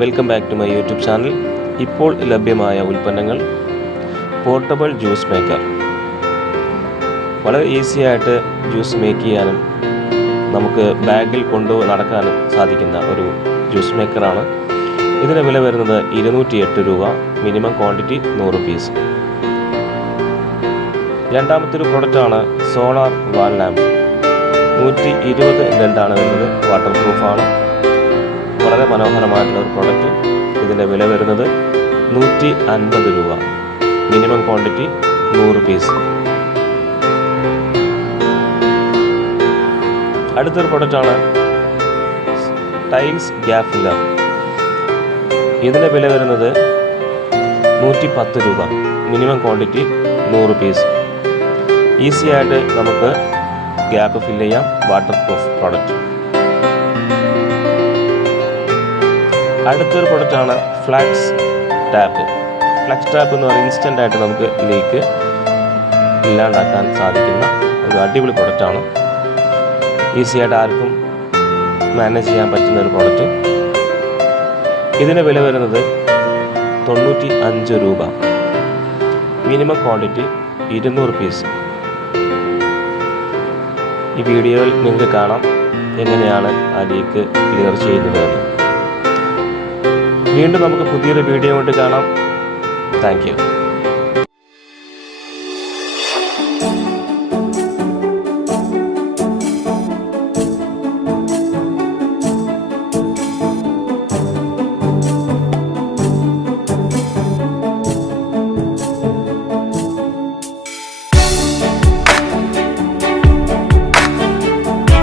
Welcome back to my YouTube channel. ഇപ്പോൾ ലഭ്യമായ ഉൽപ്പന്നങ്ങൾ പോർട്ടബിൾ ജ്യൂസ് മേക്കർ. വളരെ ഈസി ആയിട്ട് ജ്യൂസ് മേക്ക് ചെയ്യാനും നമുക്ക് ബാഗിൽ കൊണ്ടു നടക്കാനും സാധിക്കുന്ന ഒരു ജ്യൂസ് മേക്കറാണ്. ഇതിന് വില വരുന്നത് 208 രൂപ, മിനിമം ക്വാണ്ടിറ്റി 100 പീസ്. രണ്ടാമത്തെ ഒരു പ്രൊഡക്റ്റാണ് സോളാർ വാൾ ലാമ്പ്. 120 ലെൻഡാണ് വരുന്നത്, വാട്ടർ പ്രൂഫാണ്. വളരെ മനോഹരമായിട്ടുള്ള ഒരു പ്രൊഡക്റ്റ്. ഇതിൻ്റെ വില വരുന്നത് 150 രൂപ, മിനിമം ക്വാണ്ടിറ്റി 100 പീസ്. അടുത്തൊരു പ്രൊഡക്റ്റാണ് ടൈൽസ് ഗ്യാപ്പ് ഫില്ലർ. ഇതിൻ്റെ വില വരുന്നത് 110 രൂപ, മിനിമം ക്വാണ്ടിറ്റി 100 പീസ്. ഈസി ആയിട്ട് നമുക്ക് ഗ്യാപ്പ് ഫില്ല് ചെയ്യാം. Water proof product. അടുത്തൊരു പ്രൊഡക്റ്റാണ് ഫ്ലാക്സ് ടാപ്പ്. ഫ്ലാക്സ് ടാപ്പ് എന്ന് പറയുന്നത് ഇൻസ്റ്റൻ്റ് ആയിട്ട് നമുക്ക് ലീക്ക് ഇല്ലാണ്ടാക്കാൻ സാധിക്കുന്ന ഒരു അടിപൊളി പ്രൊഡക്റ്റാണ്. ഈസി ആയിട്ട് ആർക്കും മാനേജ് ചെയ്യാൻ പറ്റുന്ന ഒരു പ്രൊഡക്റ്റ്. ഇതിന് വില വരുന്നത് 95 രൂപ, മിനിമം ക്വാണ്ടിറ്റി 200 പീസ്. ഈ വീഡിയോയിൽ നിങ്ങൾക്ക് കാണാം എങ്ങനെയാണ് ആ ലീക്ക് ക്ലിയർ ചെയ്യുന്നതെന്ന്. വീണ്ടും നമുക്ക് പുതിയൊരു വീഡിയോ കൊണ്ട് കാണാം. Thank you.